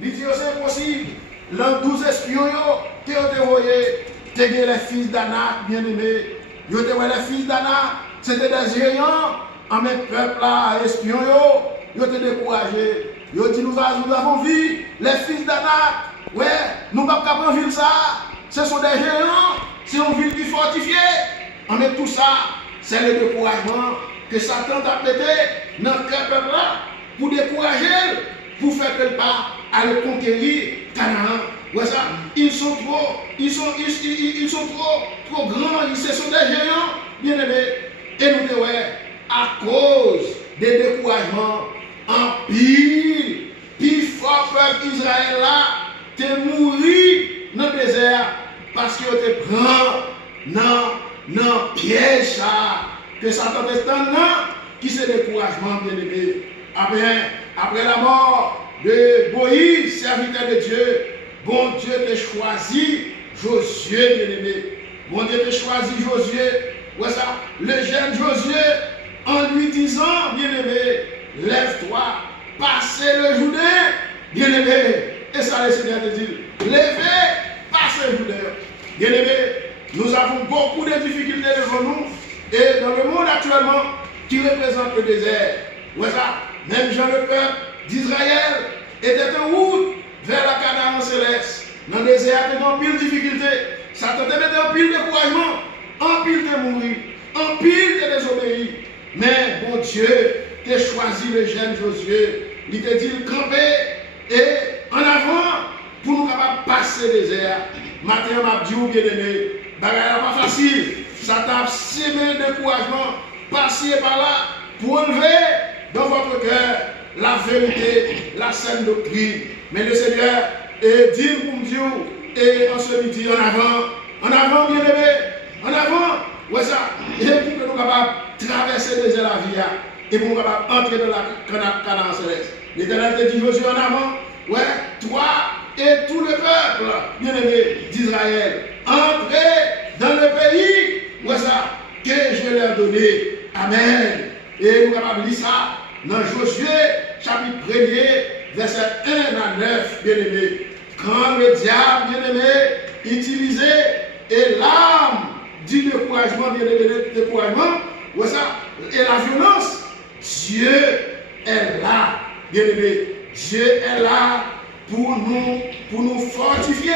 Il dit c'est impossible. L'an 12 espions qui ont envoyé, les fils d'Anak, bien-aimés. Ils ont envoyé les fils d'Anak, c'était des géants, en même peuple là, espions, ils ont été découragés. Ils ont dit nous avons vu les fils d'Anak. Ouais, nous ne pouvons pas prendre ville ça. Ce sont des géants, c'est une ville qui est fortifiée. En même tout ça, c'est le découragement que Satan a pété dans le cœur peuple là pour décourager, pour faire que le pas à le conquérir Canaan. Ouais, ça, ils sont trop grands, ce sont des géants, bien aimés. Et nous disons, à cause des découragements, en pile, puis fort peuple Israël là, t'es mouru dans le désert parce que te prend dans le piège ça, que Satan te tend qui c'est découragement, bien aimé. Après la mort de Moïse, serviteur de Dieu, bon Dieu t'a choisi Josué, bien aimé. Bon Dieu t'a choisi Josué. Ouais, ça, le jeune Josué, en lui disant, bien aimé, lève-toi, passez le Jourdain, bien aimé. Et ça, le Seigneur te dit, levez, passez le Jourdain. Bien aimé, nous avons beaucoup de difficultés devant nous. Et dans le monde actuellement, qui représente le désert, ouais, ça, même Jean le peuple d'Israël était en route vers la Canaan céleste. Dans le désert, il y a en pile de difficultés. Satan te mettait en pile de découragement, en pile de mourir, en pile de désobéir. Mais bon Dieu t'a choisi le jeune Josué. Il t'a dit de camper et en avant pour nous capables de passer le désert. Matin, m'a dit, bien aimé, bagarre pas facile. Satan a semé le découragement, passer par là pour enlever dans votre cœur la vérité, la saine doctrine. Mais le Seigneur dit pour me dire, et en ce midi, en avant, bien aimé, en avant, ouais ça, et pour que nous soyons capables de traverser déjà la vie, et pour nous capables d'entrer dans la Canaan céleste. L'Éternel te dit, Josué, en avant, ouais, toi et tout le peuple, bien aimé, d'Israël, entrez dans le pays, ouais ça, que je leur ai donné. Amen. Et nous sommes capables de lire ça dans Josué, chapitre 1er, verset 1 à 9, bien aimé. Quand le diable, bien aimé, utilisait et l'âme du découragement, bien aimé, le découragement, ouais ça, et la violence, Dieu est là, bien aimé. Dieu est là pour nous fortifier.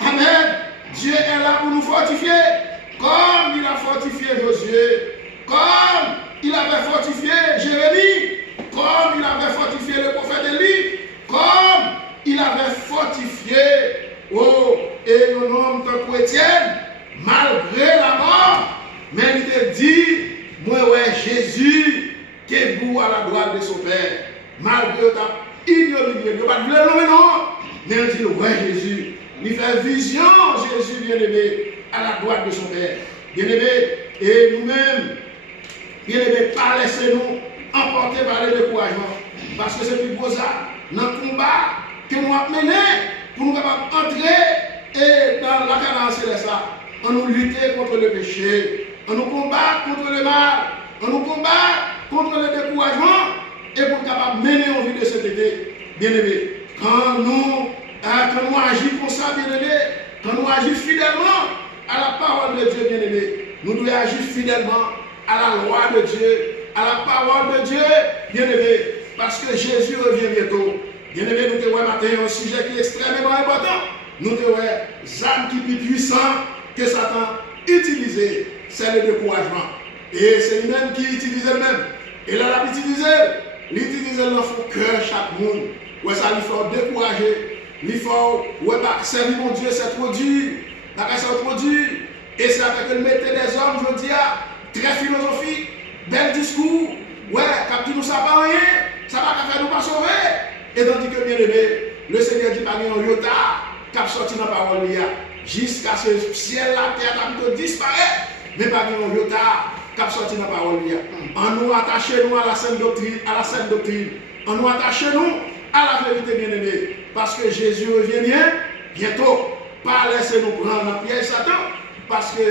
Amen. Dieu est là pour nous fortifier. Comme il a fortifié Josué, comme il avait fortifié Jérémie, comme il avait fortifié le prophète Élie, comme il avait fortifié et un homme de Étienne, malgré la mort, mais il te dit, moi ouais, Jésus qui est debout à la droite de son Père, malgré ta ignominie, il ne va pas dire non, mais il dit, ouais Jésus, il fait vision, Jésus bien-aimé, à la droite de son Père. Bien-aimé, et nous-mêmes, bien-aimé, pas laissez-nous emporter par le découragement, parce que c'est plus beau ça, dans le combat que nous avons mené, pour nous entrer et dans la Canaan céleste, en nous lutter contre le péché, en nous combattre contre le mal, en nous combattre contre le découragement, et pour capable mener en vie de cet été, bien-aimé. Quand nous agissons comme ça, bien-aimé, quand nous agissons fidèlement à la parole de Dieu, bien-aimé, nous devons agir fidèlement à la loi de Dieu, à la parole de Dieu, bien-aimé, parce que Jésus revient bientôt. Bien-aimé, nous devons matin un sujet qui est extrêmement important. Nous devons les armes qui sont puissantes que Satan utilise, c'est le découragement. Et c'est lui-même qui utilise le-même. Et là, il utilise dans son cœur chaque monde. Ouais, ça il faut décourager. Il faut, ouais, bah, servir mon Dieu, c'est trop dur. C'est trop dur. Et c'est avec le mettre des hommes, je dis, très philosophique, bel discours. Ouais, quand tu nous savons pas rien, ça va faire nous pas sauver. Et tandis que bien aimé, le Seigneur dit pas un iota qui a sorti dans la parole jusqu'à ce ciel, la terre, qui disparaît, mais pas un iota qui a sorti dans la parole. En nous attachons à la sainte doctrine, En nous attachons à la vérité, bien aimé, parce que Jésus revient bien, bientôt. Pas laisser nous prendre dans le piège Satan, parce que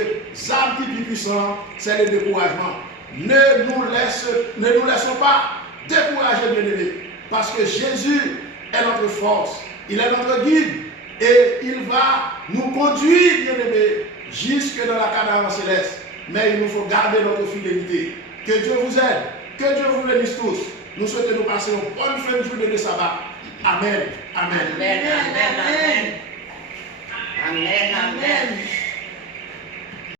l'arme qui est plus puissant, c'est le découragement. Ne nous laissons pas décourager, bien aimé. Parce que Jésus est notre force, il est notre guide et il va nous conduire, bien-aimés, jusque dans la Canaan céleste. Mais il nous faut garder notre fidélité. Que Dieu vous aide, que Dieu vous bénisse tous. Nous souhaitons nous passer une bonne fin de journée de sabbat. Amen. Amen. Amen. Amen. Amen. Amen. Amen.